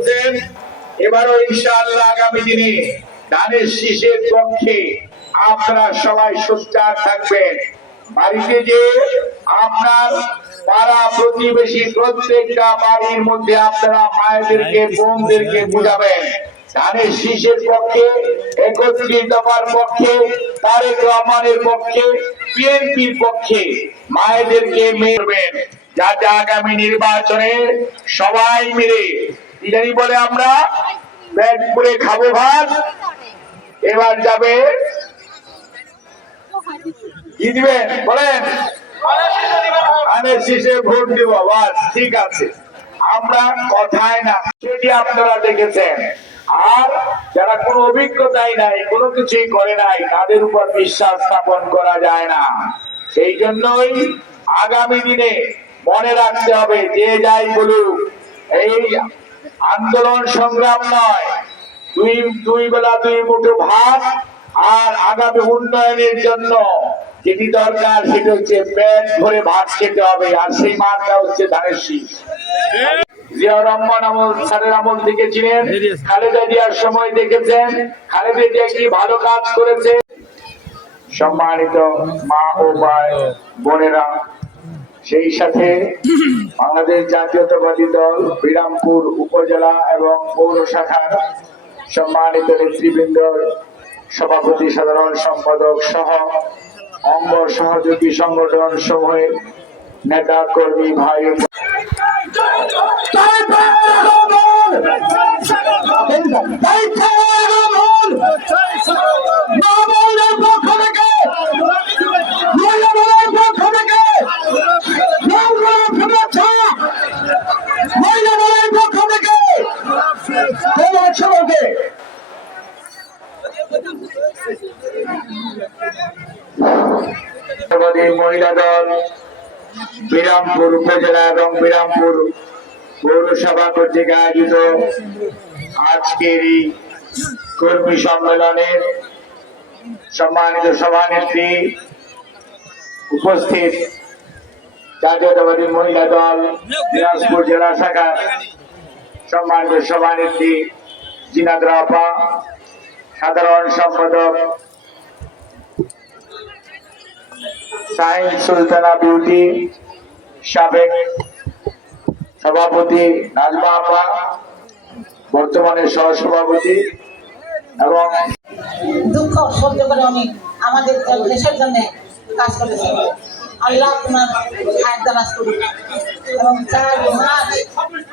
করেছেন এবারও ইনশাআল্লাহ আগামী দিনে ধানের শীষের পক্ষে আপনারা সবাই সোচ্চার থাকবেন। বাড়িতে যে আপনার পাড়া প্রতিবেশী প্রত্যেকটা বাড়ির মধ্যে আপনারা মায়েদেরকে বোনদেরকে বুঝাবেন। ধানের শীষের পক্ষে একত্রিশ দফার পক্ষে তারেক রহমানের পক্ষে বিএনপির পক্ষে মায়েদেরকে মেরবেন যাতে আগামী নির্বাচনে সবাই মিলে জানি বলে আমরা পেট পুরে খাব ভাত, এবার যাবে কি বলেন। দিব, বাস, ঠিক আছে। আমরা কথায় না, সেটি আপনারা দেখেছেন। আর যারা কোনো অভিজ্ঞতাই নাই, কোনো কিছুই করে নাই, তাদের উপর বিশ্বাস স্থাপন করা যায় না। সেই জন্যই আগামী দিনে মনে রাখতে হবে, যে যাই বলুক, এই আন্দোলন সংগ্রাম নয়। দুই দুই বেলা দুই মুঠো ভাত আর আগামী উন্নয়নের জন্য যেটি দরকার সেটা হচ্ছে পেট ভরে ভাত খেতে হবে, আর সেই মানটা হচ্ছে ধানের শীষ। সম্মানিত মা ও ভাই, বোনেরা সেই সাথে বাংলাদেশ জাতীয়তাবাদী দল বিরামপুর উপজেলা এবং পৌর শাখার সম্মানিত নেতৃবৃন্দ সভাপতি সাধারণ সম্পাদক সহ অঙ্গ সহযোগী সংগঠন সমূহের নেতা কর্মী ভাই মহিলা দল বিরামপুর উপজেলা এবং বিরামপুর পৌরসভা কর্তৃক আয়োজিত আজকের এই কর্মী সম্মেলনের সম্মানিত সভানেত্রী উপস্থিত জাতীয়তাবাদী মহিলা দল দিনাজপুর জেলা শাখার সম্মানিত সভানেত্রী জিনাদ্রা আপা, সাধারণ সম্পাদক শাহিন সুলতানা বিউটি সাবেক সভাপতি নাজমা আপা, বর্তমানে সহসভাপতি এবং দুঃখ সহ্য করে উনি আমাদের দেশের জন্য কাজ করেছেন। আল্লাহ তোমার খায়ের দারাজ করুন এবং চার মাস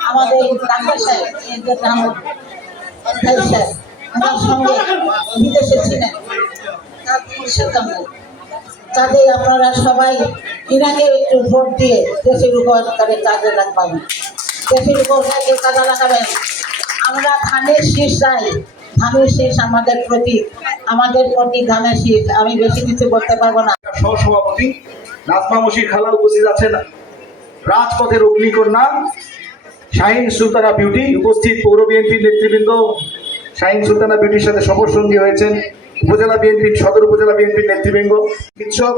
আমাদের ডাক্তার সাহেব আহমদ সাহেব, ওনার সঙ্গে বিদেশে ছিলেন। তার পুলিশের জন্য তাদের আপনারা সবাই ইনাকে একটু ভোট দিয়ে দেশের উপর কাজে লাগাবেন। দেশের উপর কাজে লাগাবেন। আমরা ধানের শীষ চাই। ধানের শীষ আমাদের প্রতি আমাদের প্রতি ধানের শীষ। আমি বেশি কিছু বলতে পারব না। সহসভাপতি নাজমা মসির খালা উপস্থিত আছেন। রাজপথের অগ্নিকন্যা শাহিন সুলতানা বিউটি উপস্থিত। পৌর বিএনপির নেতৃবৃন্দ শাহিন সুলতানা বিউটির সাথে সফর সঙ্গী হয়েছেন। উপজেলা বিএনপির সদর উপজেলা বিএনপির নেতৃবৃন্দ চিকিৎসক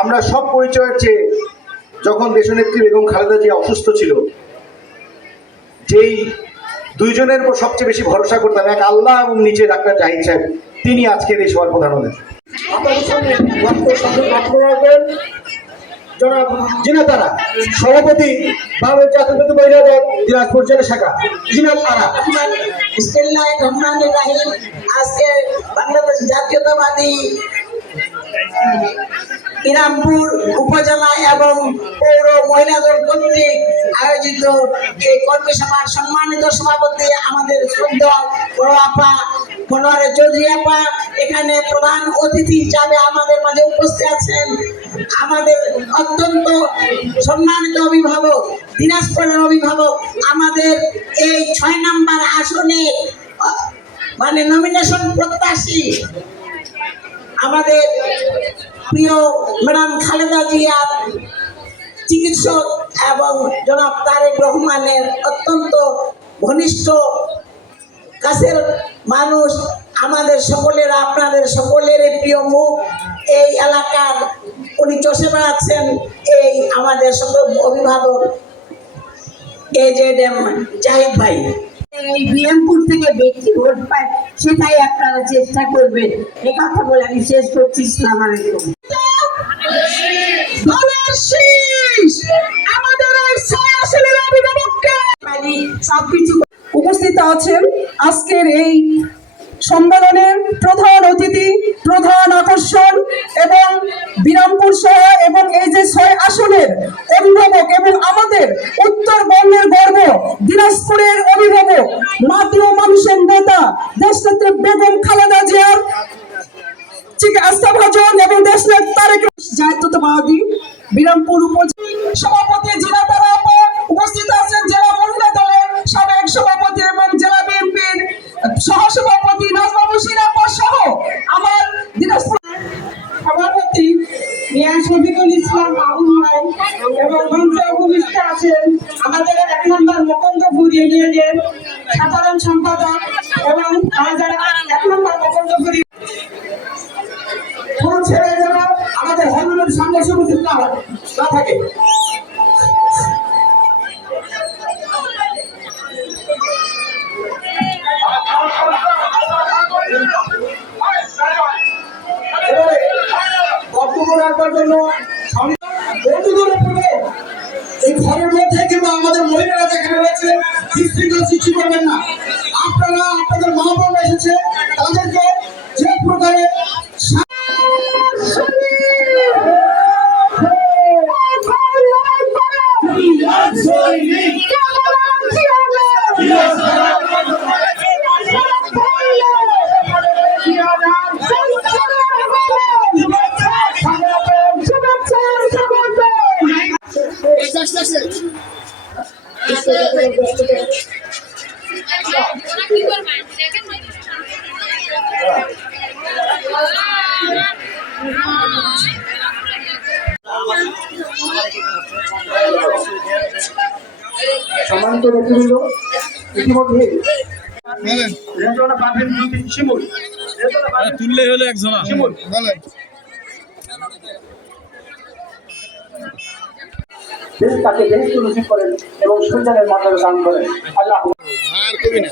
আমরা সব পরিচয়ের চেয়ে যখন দেশনেত্রী বেগম খালেদা জিয়া অসুস্থ ছিল, যেই দুইজনের উপর সবচেয়ে বেশি ভরসা করতাম, এক আল্লাহ এবং নিচে ডাক্তার জাহিদ সাহেব, তিনি আজকের এই সভার প্রধান হলেন বক্তব্য সঙ্গে বক্তব্য রাখবেন সভাপতি দিনাজপুর জেলা শাখা, জিনা তারা। জাতীয়তাবাদী বিরামপুর উপজেলা এবং পৌর মহিলা দল কর্তৃক আয়োজিত এই কর্মী সভার সম্মানিত সভাপতি আমাদের শ্রদ্ধা বড় আপা মনোয়ারে চৌধুরী আপা এখানে প্রধান অতিথি হিসাবে আমাদের মাঝে উপস্থিত আছেন, আমাদের অত্যন্ত সম্মানিত অভিভাবক, দিনাজপুরের অভিভাবক, আমাদের এই ছয় নাম্বার আসনে মানে নমিনেশন প্রত্যাশী, আমাদের প্রিয় ম্যাডাম খালেদা জিয়া চিকিৎসক এবং জনাব তারেক রহমানের অত্যন্ত ঘনিষ্ঠ কাছের মানুষ আমাদের সকলের আপনাদের সকলের প্রিয় মুখ এই এলাকার। উনি চষে বেড়াচ্ছেন এই আমাদের সকল অভিভাবক। এজেডএম জাহিদ ভাই। এই বিএমপুর থেকে ব্যক্তি ভোট পায় সেটাই আপনারা চেষ্টা করবেন। এ কথা বলে আমি শেষ করছি ইসলাম আলাইকুম। আমাদের অভিভাবককে। সবকিছু উপস্থিত আছেন। আজকের এই সম্মেলনের প্রধান অতিথি, প্রধান আকর্ষণ এবং বিরামপুর সহ এবং এই যে ছয় আসনের অভিভাবক এবং আমাদের উত্তরবঙ্গের গর্ব, দিনাজপুরের অভিভাবক, মাতৃ মানুষের নেতা, দেশনেত্রী বেগম খালেদা জিয়ার ঠিক আস্থাভাজন এবং দেশনেত তারেক জাতীয়তাবাদী ইসলাম মাহুল ভাই এবং আমাদের এক নম্বর মুকুন্দপুর ইউনিয়নের সাধারণ সম্পাদক এবং আমাদের এক নম্বর মুকুন্দপুর কোন ছেলে যেন আমাদের হলরুমের সামনে এসে না থাকে? বক্তব্য রাখবার জন্য এই ঘরের মধ্যে কিংবা আমাদের মহিলারা যেখানে রয়েছে বিশৃঙ্খলা সৃষ্টি করবেন না। আপনারা, আপনাদের মা বোন এসেছে, তাদেরকে যে প্রকারে সম্মানিত নেতৃবৃন্দ ইতিমধ্যে তুললে হলো একজন শিমুল। তাকে দেশ নসিব করেন এবং মাধ্যমে দান করেন। আল্লাহ। আর কবি না।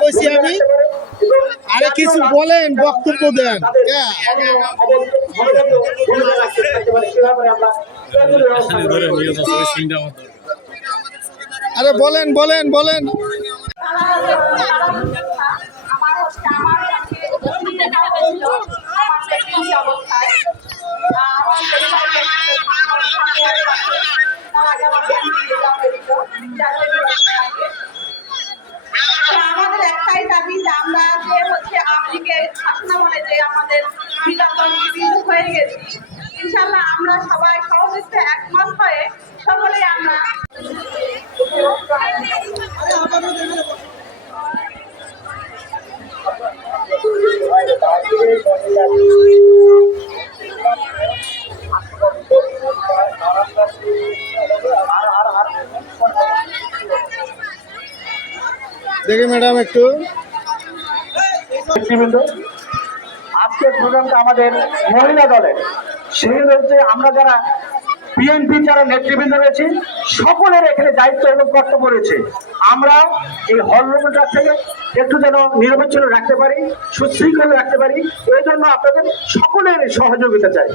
কইছি আমি আরে কিছু বলেন বক্তব্য দেন। আরে বলেন বলেন বলেন। হয়ে গেছি ইনশাল্লাহ আমরা সবাই সহযোগিতা একমত হয়ে আমরা দেখি ম্যাডাম একটু আজকের প্রোগ্রামটা আমাদের মহিলা দলের। সেই হচ্ছে আমরা যারা বিএনপি যারা নেতৃবৃন্দ রয়েছে, সকলের এখানে দায়িত্ব এবং কর্তব্য রয়েছে। আমরা এই হলরুমটা থেকে একটু যেন নিরবচ্ছিন্ন রাখতে পারি, সুশৃঙ্খল রাখতে পারি, এই জন্য আপনাদের সকলের সহযোগিতা চাই।